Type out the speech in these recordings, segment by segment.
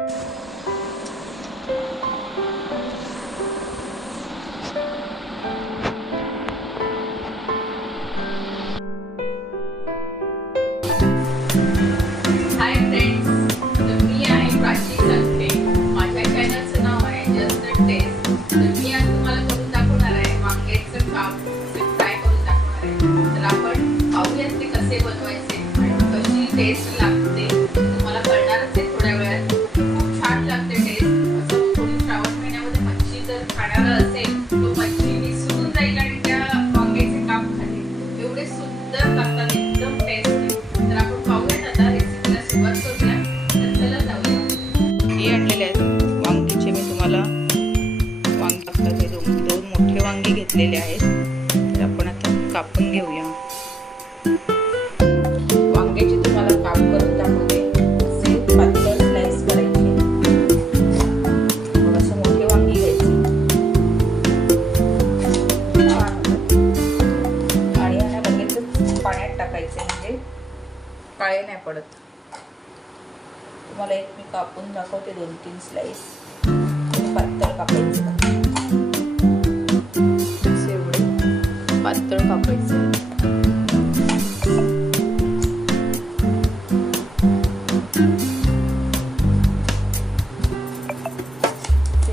माझ्या चॅनलचं नाव आहे just taste तर मी आज तुम्हाला तीन स्लाइस पातळ कापायचे असे एवढे पातळ कापायचे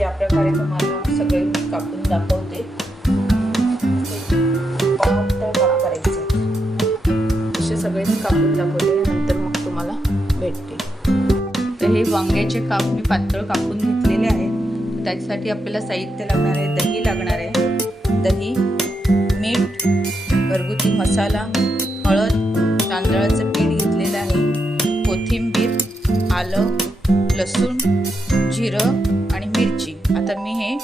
या प्रकारे तुम्हाला सगळे मी कापून दाखवते पातळ काप करायचे असे सगळे मी कापून दाखवते नंतर मग तुम्हाला भेटते हे वांग्याचे काप मी पातळ कापून घेतलेले आहे. त्याच्यासाठी आपल्याला साहित्य लागणार आहे दही लागणार आहे. दही मीठ घरगुती मसाला हळद तांदळाचं पीठ घेतलेलं आहे. कोथिंबीर आलं लसूण जिरं आणि मिरची. आता मी हे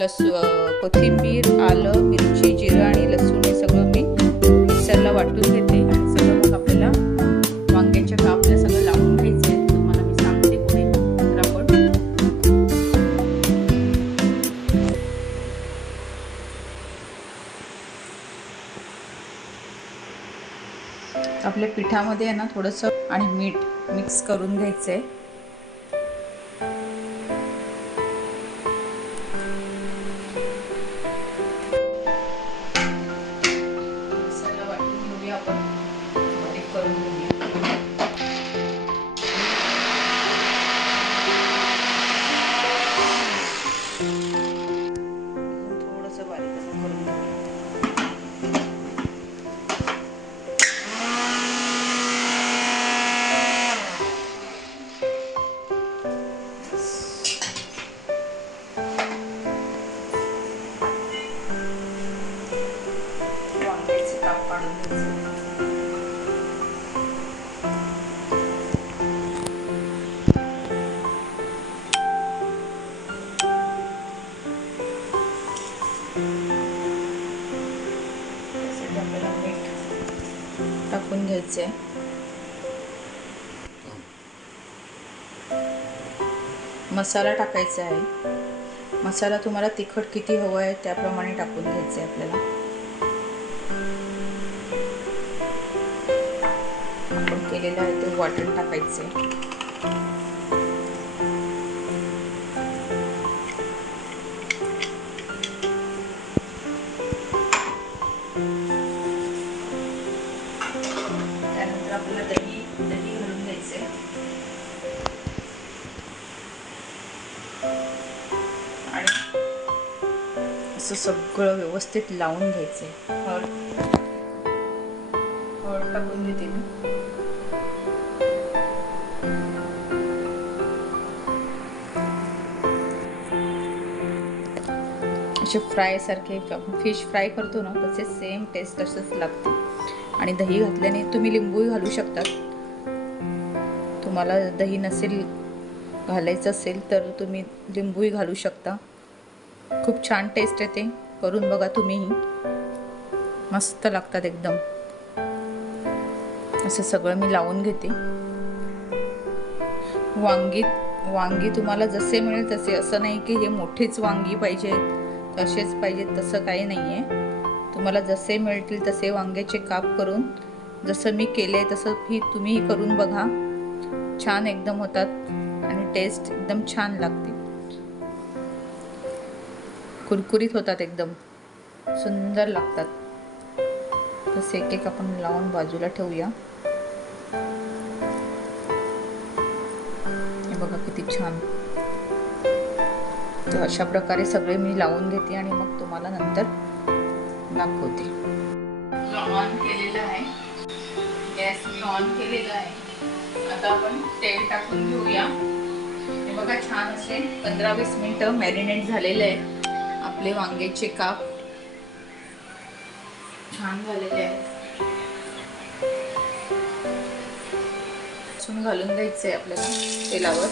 लसू कोथिंबीर आलं पिठामध्ये आहे ना थोडंसं आणि मीठ मिक्स करून घ्यायचं आहे घ्यायचे मसाला टाकायचा आहे. मसाला तुम्हाला तिखट किती हवं आहे त्याप्रमाणे टाकून घ्यायचं आहे आपल्याला. आपण केलेलं आहे ते वाटण टाकायचे आहे. आपल्याला दही दही घालून घ्यायचे आणि असं सगळं व्यवस्थित लावून घ्यायचंय. हळद. हळद टाकून घेते मी. असे फ्राय सारखे फिश फ्राय करतो ना तसे सेम टेस्ट असंच लागते आणि दही घातल्याने तुम्ही लिंबूही घालू शकतात. तुम्हाला दही नसेल घालायचं असेल तर तुम्ही लिंबूही घालू शकता. खूप छान टेस्ट येते. करून बघा तुम्हीही. मस्त लागतात एकदम. असं सगळं मी लावून घेते. वांगी वांगी तुम्हाला जसे मिळेल तसे. असं नाही की हे मोठेच वांगी पाहिजे तसेच पाहिजेत तसं काही नाही आहे तुम्हाला जसे मिळतील तसे वांग्याचे काप करून जसं मी केले तसं ही तुम्हीही करून बघा. छान एकदम होतात आणि टेस्ट एकदम छान लागते. कुरकुरीत होतात एकदम. सुंदर लागतात. तसे एक एक आपण लावून बाजूला ठेवूया. हे बघा किती छान. तर अशा प्रकारे सगळे मी लावून घेते आणि मग तुम्हाला नंतर दाखवते ऑन केलेलं आहे गॅस मी ऑन केलेला आहे. आता आपण तेल टाकून घेऊया. हे बघा छान असे पंधरा वीस मिनटं मॅरिनेट झालेले आहे. आपले वांग्याचे काप छान झालेले आहेत. लसूण घालून द्यायचंय आपल्याला तेलावर.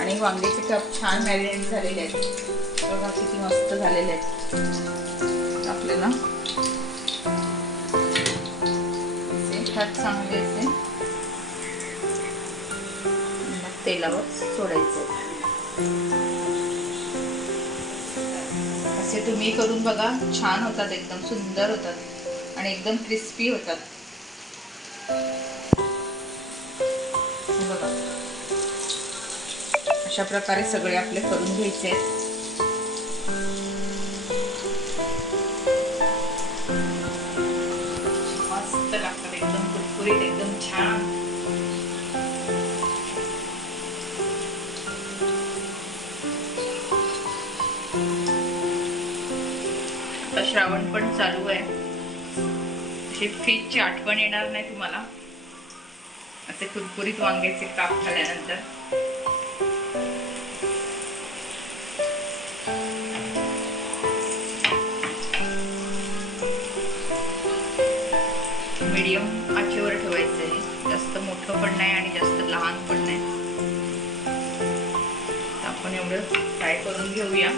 आणि वांग्याचे काप छान मॅरिनेट झालेले आहेत. बघा किती मस्त झालेले आहेत. आपल्याला. असे चांगले असे. तेलावर सोडायचे. असे तुम्ही करून बघा छान होतात एकदम सुंदर होतात आणि एकदम क्रिस्पी होतात. बघा. अशा प्रकारे सगळे आपले करून घ्यायचे आहेत. कुरकुरीत एकदम छान. आता श्रावण पण चालू आहे. अशी फ्रीजची आठवण येणार नाही तुम्हाला. असे कुरकुरीत वांग्याचे काप खाल्यानंतर. मोठं पण नाही आणि जास्त लहान पण नाही. आपण एवढं फ्राय करून घेऊया.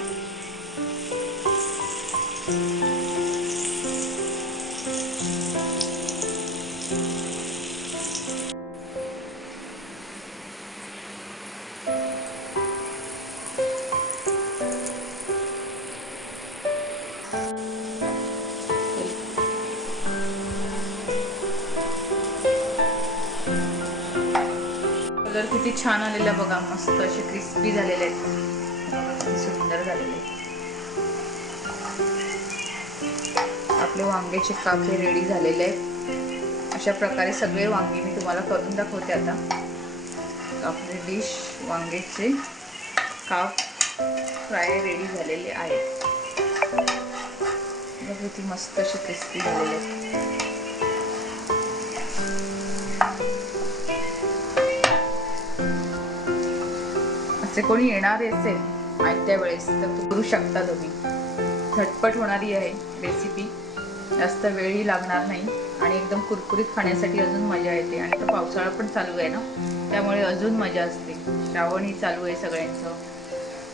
कलर किती छान आलेला बघा मस्त असे क्रिस्पी झालेले आहेत. किती सुंदर झालेले आहेत. आपले वांग्याचे काप हे रेडी झालेले आहेत. अशा प्रकारे सगळे वांगे मी तुम्हाला करून दाखवते आता. आपली आपले डिश वांग्याचे काप फ्राय रेडी झालेले आहेत. किती मस्त असे क्रिस्पी झालेले आहेत. असे कोणी येणारे असेल आयत्या वेळेस तर तू करू शकता तुम्ही झटपट होणारी आहे रेसिपी जास्त वेळही लागणार नाही आणि एकदम कुरकुरीत खाण्यासाठी अजून मजा येते आणि तो पावसाळा पण चालू आहे ना त्यामुळे अजून मजा असते. श्रावणही चालू आहे सगळ्यांचं.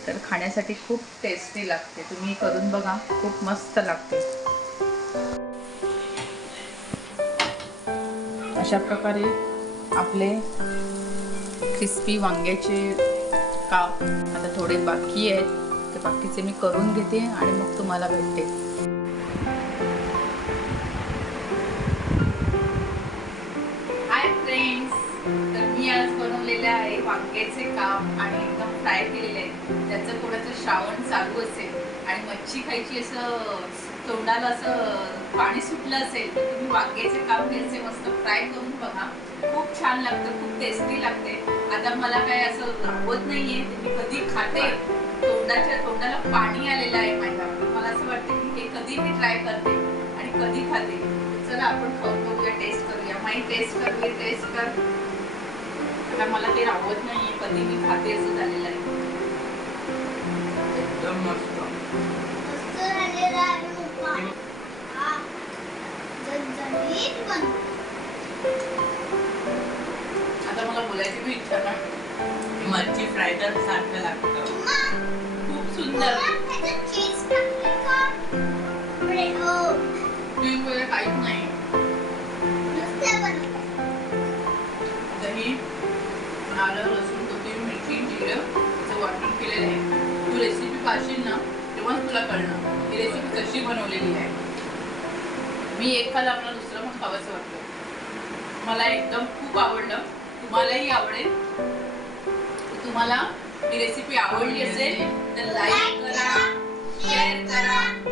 तर खाण्यासाठी खूप टेस्टी लागते. तुम्ही करून बघा खूप मस्त लागते. अशा प्रकारे आपले क्रिस्पी वांग्याचे काप आता थोडे बाकी आहेत. ते बाकीचे मी करून घेते आणि मग तुम्हाला भेटते. हाय फ्रेंड्स तर मी आज बनवलेले आहे वांग्याचे काप आणि एकदम फ्राय केलेले आहे त्याचं थोडंसं श्रावण चालू असेल आणि मच्छी खायची असं तोंडाला असं पाणी सुटलं असेल तर तुम्ही वांग्याचे काप घ्यायचे मस्त फ्राय करून बघा. खूप छान लागतं खूप टेस्टी लागते. आता मला काय असं राहत नाहीये मी कधी खाते तोंडाच्या तोंडाला पाणी आलेलं आहे माझ्या मला असं वाटतं की हे कधी मी ट्राय करते आणि कधी खाते. चला आपण खाऊन बघूया टेस्ट करूया. माही टेस्ट करूया टेस्ट कर. आता मला ते राहत नाहीये कधी मी खाते असं झालेलं आहे. एकदम मस्त. मस्त झालेला आता मला बोलायची बी इच्छा ना मच्छी फ्राय तर सारखं लागतं. खूप सुंदर. मला क्रीम वगैरे काहीच नाही. नुसतं बनवलं. दही आलं लसूण कोथिंबीर मिरची जिरं याचं वाटण केलेलं आहे. तू रेसिपी पाहशील ना तेव्हाच तुला कळणार. ही रेसिपी कशी बनवलेली आहे. मी एक खाला मला दुसरं पण खावंसं वाटतं. मला एकदम खूप आवडलं. तुम्हालाही आवडेल. तुम्हाला ही रेसिपी आवडली असेल तर लाईक करा शेअर करा.